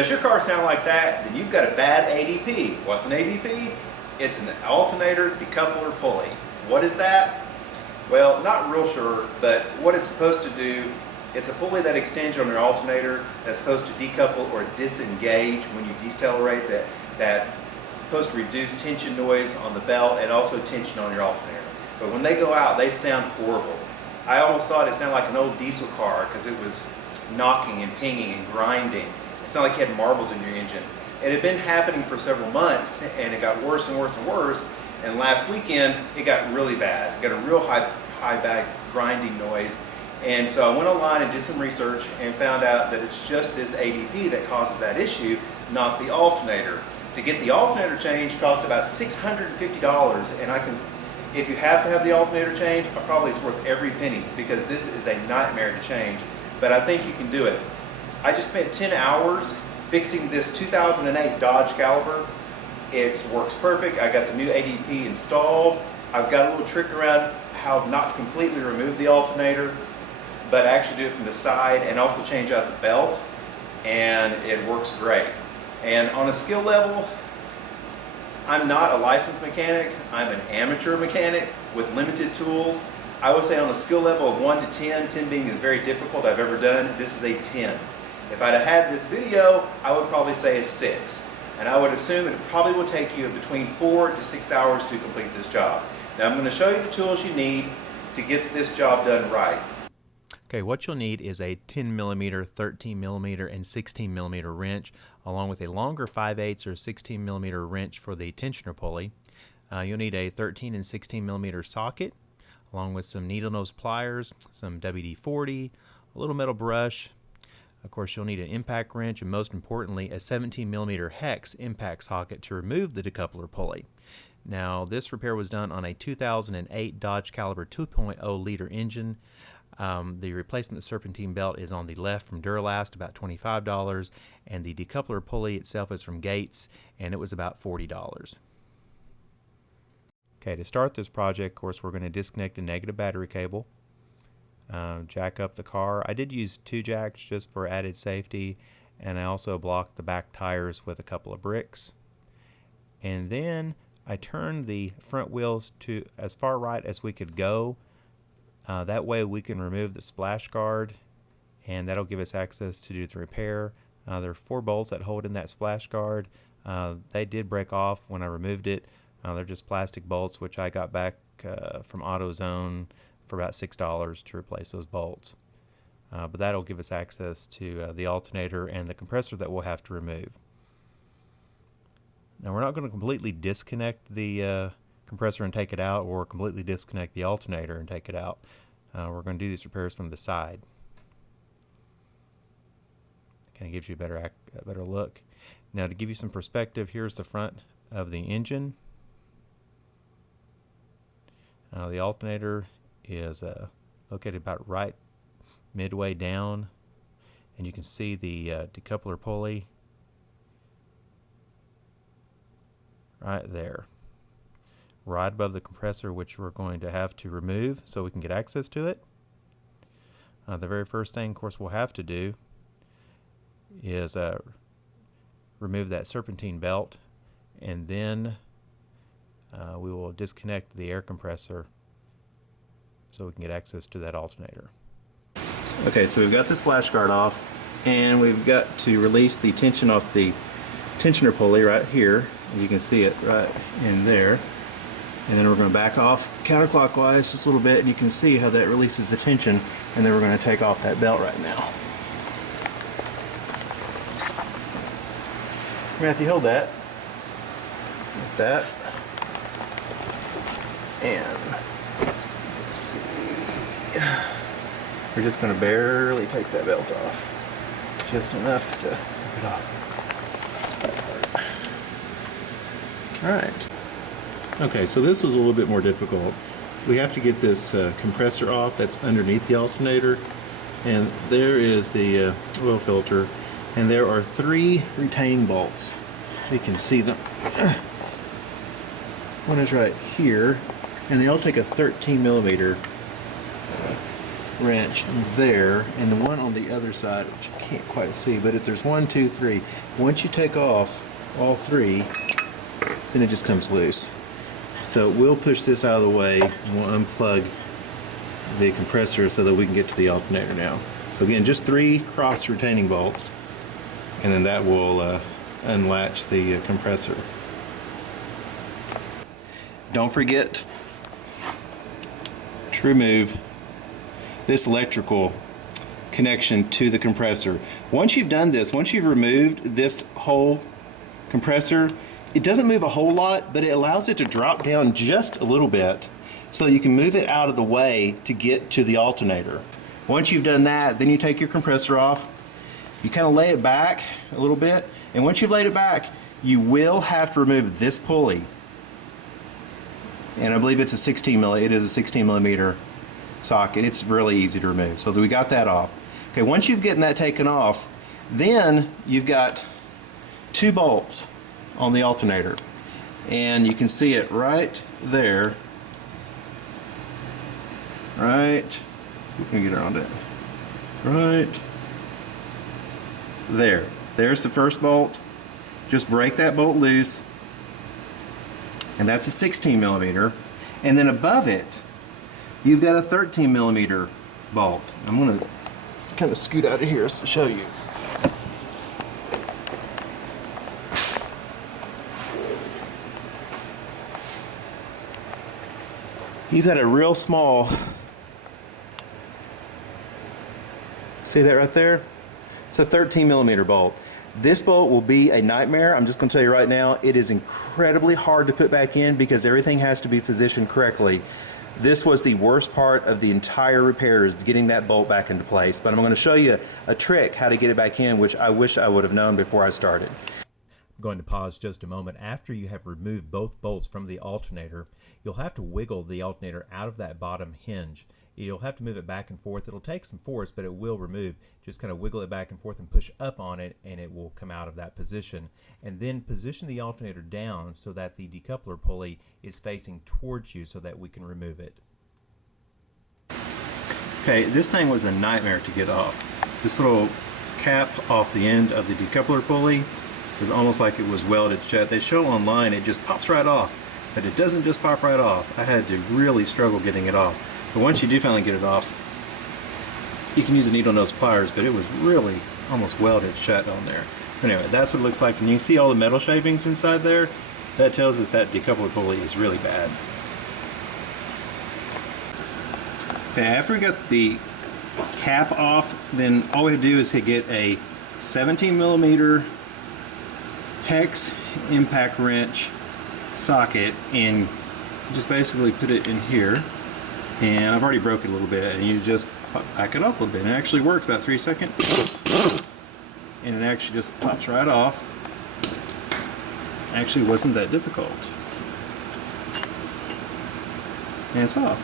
Does your car sound like that? Then you've got a bad ADP. What's an ADP? It's an alternator decoupler pulley. What is that? Well, not real sure, but what it's supposed to do, it's a pulley that extends on your alternator that's supposed to decouple or disengage when you decelerate. That's supposed to reduce tension noise on the belt and also tension on your alternator. But when they go out, they sound horrible. I almost thought it sounded like an old diesel car because it was knocking and pinging and grinding. It sounded like you had marbles in your engine. It had been happening for several months, and it got worse and worse and worse. And last weekend, it got really bad. It got a real high back grinding noise. And so I went online and did some research and found out that it's just this ADP that causes that issue, not the alternator. To get the alternator changed cost about $650, and if you have to have the alternator changed, probably it's worth every penny because this is a nightmare to change. But I think you can do it. I just spent 10 hours fixing this 2008 Dodge Caliber. It works perfect. I got the new ADP installed. I've got a little trick around how not to completely remove the alternator, but actually do it from the side and also change out the belt, and it works great. And on a skill level, I'm not a licensed mechanic. I'm an amateur mechanic with limited tools. I would say on a skill level of 1 to 10, 10 being the very difficult I've ever done, this is a 10. If I'd have had this video, I would probably say a 6. And I would assume it probably will take you between 4 to 6 hours to complete this job. Now I'm going to show you the tools you need to get this job done right. Okay, what you'll need is a 10mm, 13mm, and 16mm wrench, along with a longer 5/8 or 16mm wrench for the tensioner pulley. You'll need a 13 and 16mm socket, along with some needle nose pliers, some WD-40, a little metal brush. Of course, you'll need an impact wrench, and most importantly, a 17mm hex impact socket to remove the decoupler pulley. Now, this repair was done on a 2008 Dodge Caliber 2.0 liter engine. The replacement serpentine belt is on the left from Duralast, about $25, and the decoupler pulley itself is from Gates, and it was about $40. Okay, to start this project, of course, we're going to disconnect a negative battery cable, jack up the car. I did use 2 jacks just for added safety, and I also blocked the back tires with a couple of bricks. And then I turned the front wheels to as far right as we could go. That way we can remove the splash guard, and that'll give us access to do the repair. There are 4 bolts that hold in that splash guard. They did break off when I removed it. They're just plastic bolts, which I got back from AutoZone for about $6 to replace those bolts. But that'll give us access to the alternator and the compressor that we'll have to remove. Now, we're not going to completely disconnect the compressor and take it out, or completely disconnect the alternator and take it out. We're going to do these repairs from the side. Kind of gives you a better look. Now, to give you some perspective, here's the front of the engine. The alternator is located about right midway down, and you can see the decoupler pulley right there, right above the compressor, which we're going to have to remove so we can get access to it. The very first thing, of course, we'll have to do is remove that serpentine belt, and then we will disconnect the air compressor so we can get access to that alternator. Okay, so we've got the splash guard off, and we've got to release the tension off the tensioner pulley right here. You can see it right in there. And then we're going to back off counterclockwise just a little bit, and you can see how that releases the tension. And then we're going to take off that belt right now. Matthew, hold that. Like that. And let's see. We're just going to barely take that belt off. Just enough to take it off. Alright. Okay, so this was a little bit more difficult. We have to get this compressor off that's underneath the alternator, and there is the oil filter, and there are 3 retaining bolts. If you can see them. One is right here, and they all take a 13mm wrench there, and the one on the other side, which you can't quite see, but if there's 1, 2, 3, once you take off all 3, then it just comes loose. So we'll push this out of the way, and we'll unplug the compressor so that we can get to the alternator now. So again, just 3 cross retaining bolts, and then that will unlatch the compressor. Don't forget to remove this electrical connection to the compressor. Once you've done this, once you've removed this whole compressor, it doesn't move a whole lot, but it allows it to drop down just a little bit so you can move it out of the way to get to the alternator. Once you've done that, then you take your compressor off, you kind of lay it back a little bit, and once you've laid it back, you will have to remove this pulley. And I believe it's a 16 millimeter socket. It's really easy to remove. So we got that off. Okay, once you've gotten that taken off, then you've got 2 bolts on the alternator, and you can see it right there. Right, let me get around it. Right there. There's the first bolt. Just break that bolt loose, and that's a 16 millimeter. And then above it, you've got a 13 millimeter bolt. I'm gonna kind of scoot out of here to show you. You've got a real small, see that right there? It's a 13 millimeter bolt. This bolt will be a nightmare. I'm just going to tell you right now, it is incredibly hard to put back in because everything has to be positioned correctly. This was the worst part of the entire repair, is getting that bolt back into place. But I'm going to show you a trick how to get it back in, which I wish I would have known before I started. I'm going to pause just a moment. After you have removed both bolts from the alternator, you'll have to wiggle the alternator out of that bottom hinge. You'll have to move it back and forth. It'll take some force, but it will remove. Just kind of wiggle it back and forth and push up on it, and it will come out of that position. And then position the alternator down so that the decoupler pulley is facing towards you so that we can remove it. Okay, this thing was a nightmare to get off. This little cap off the end of the decoupler pulley is almost like it was welded shut. They show online it just pops right off, but it doesn't just pop right off. I had to really struggle getting it off. But once you do finally get it off, you can use a needle nose pliers, but it was really almost welded shut on there. Anyway, that's what it looks like, and you can see all the metal shavings inside there. That tells us that decoupler pulley is really bad. Okay, after we got the cap off, then all we have to do is get a 17 millimeter hex impact wrench socket and just basically put it in here. And I've already broke it a little bit, and you just back it off a little bit. And it actually works about 3 seconds. And it actually just pops right off. Actually wasn't that difficult. And it's off.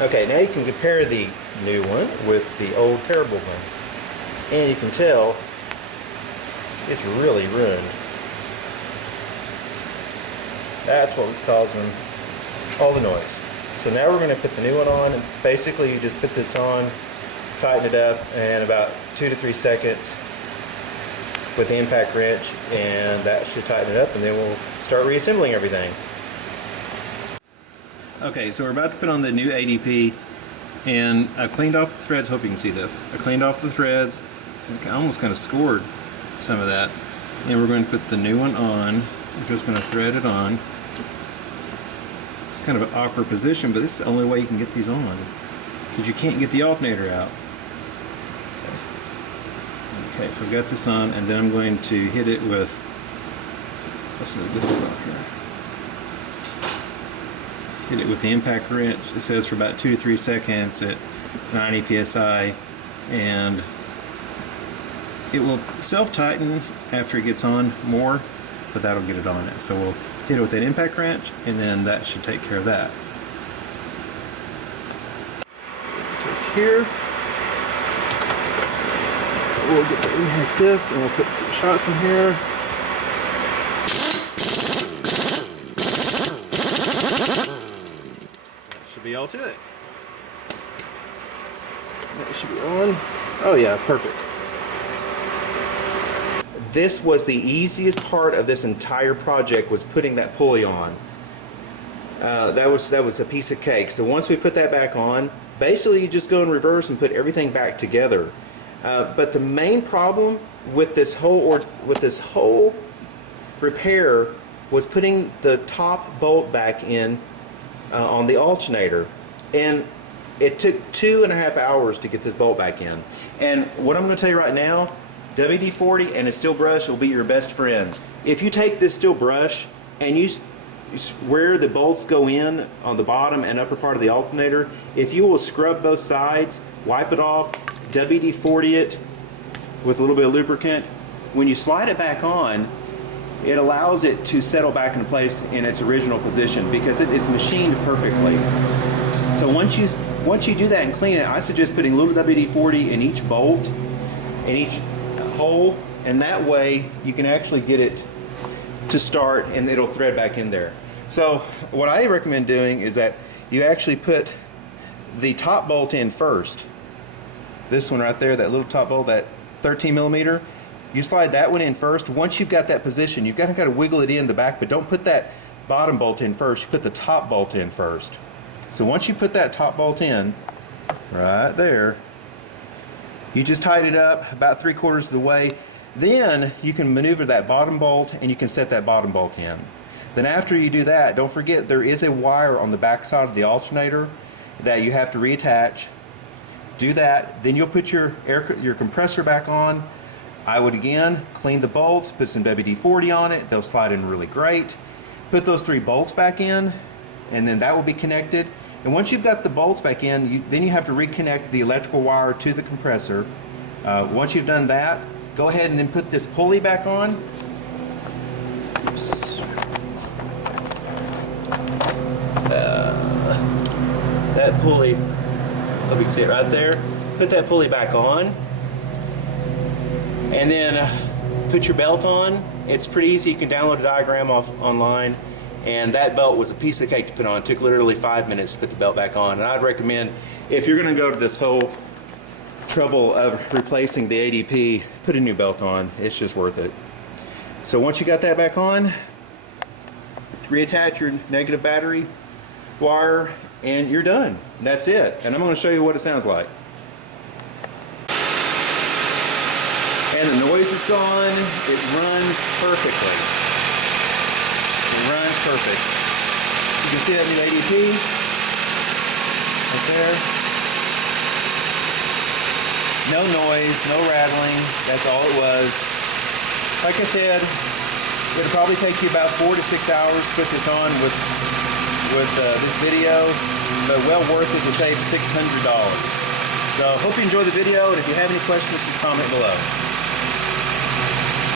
Okay, now you can compare the new one with the old terrible one. And you can tell it's really ruined. That's what was causing all the noise. So now we're going to put the new one on, and basically you just put this on, tighten it up in about 2 to 3 seconds with the impact wrench, and that should tighten it up, and then we'll start reassembling everything. Okay, so we're about to put on the new ADP, and I've cleaned off the threads. Hope you can see this. I cleaned off the threads, and I almost kind of scored some of that. And we're going to put the new one on. We're just going to thread it on. It's kind of an awkward position, but this is the only way you can get these on, because you can't get the alternator out. Okay, so I've got this on, and then I'm going to hit it with, let's get it on here. Hit it with the impact wrench. It says for about 2 to 3 seconds at 90 psi, and it will self-tighten after it gets on more, but that'll get it on it. So we'll hit it with that impact wrench, and then that should take care of that. Take here. We'll get the like this, and we'll put 2 shots in here. be all to it. That should be on. Oh yeah, it's perfect. This was the easiest part of this entire project, was putting that pulley on. That was a piece of cake. So once we put that back on, basically you just go in reverse and put everything back together. But the main problem with this whole repair was putting the top bolt back in on the alternator, and it took 2.5 hours to get this bolt back in. And what I'm going to tell you right now, WD-40 and a steel brush will be your best friend. If you take this steel brush and you where the bolts go in on the bottom and upper part of the alternator, if you will scrub both sides, wipe it off, WD-40 it with a little bit of lubricant, when you slide it back on, it allows it to settle back into place in its original position because it is machined perfectly. So once you do that and clean it, I suggest putting a little WD-40 in each bolt, in each hole, and that way you can actually get it to start and it'll thread back in there. So what I recommend doing is that you actually put the top bolt in first. This one right there, that little top bolt, that 13 millimeter, you slide that one in first. Once you've got that position, you've got to kind of wiggle it in the back, but don't put that bottom bolt in first. You put the top bolt in first. So once you put that top bolt in, right there, you just tighten it up about 3/4 of the way. Then you can maneuver that bottom bolt and you can set that bottom bolt in. Then after you do that, don't forget there is a wire on the back side of the alternator that you have to reattach. Do that, then you'll put your compressor back on. I would again clean the bolts, put some WD-40 on it, they'll slide in really great. Put those 3 bolts back in, and then that will be connected. And once you've got the bolts back in, then you have to reconnect the electrical wire to the compressor. Once you've done that, go ahead and then put this pulley back on. Oops. That pulley, hope you can see it right there. Put that pulley back on, and then put your belt on. It's pretty easy. You can download a diagram online, and that belt was a piece of cake to put on. It took literally 5 minutes to put the belt back on. And I'd recommend, if you're going to go to this whole trouble of replacing the ADP, put a new belt on. It's just worth it. So once you got that back on, reattach your negative battery wire, and you're done. That's it. And I'm going to show you what it sounds like. And the noise is gone. It runs perfectly. It runs perfect. You can see that new ADP right there. No noise, no rattling. That's all it was. Like I said, it'll probably take you about 4 to 6 hours to put this on with this video, but well worth it to save $600. So hope you enjoyed the video, and if you have any questions, just comment below.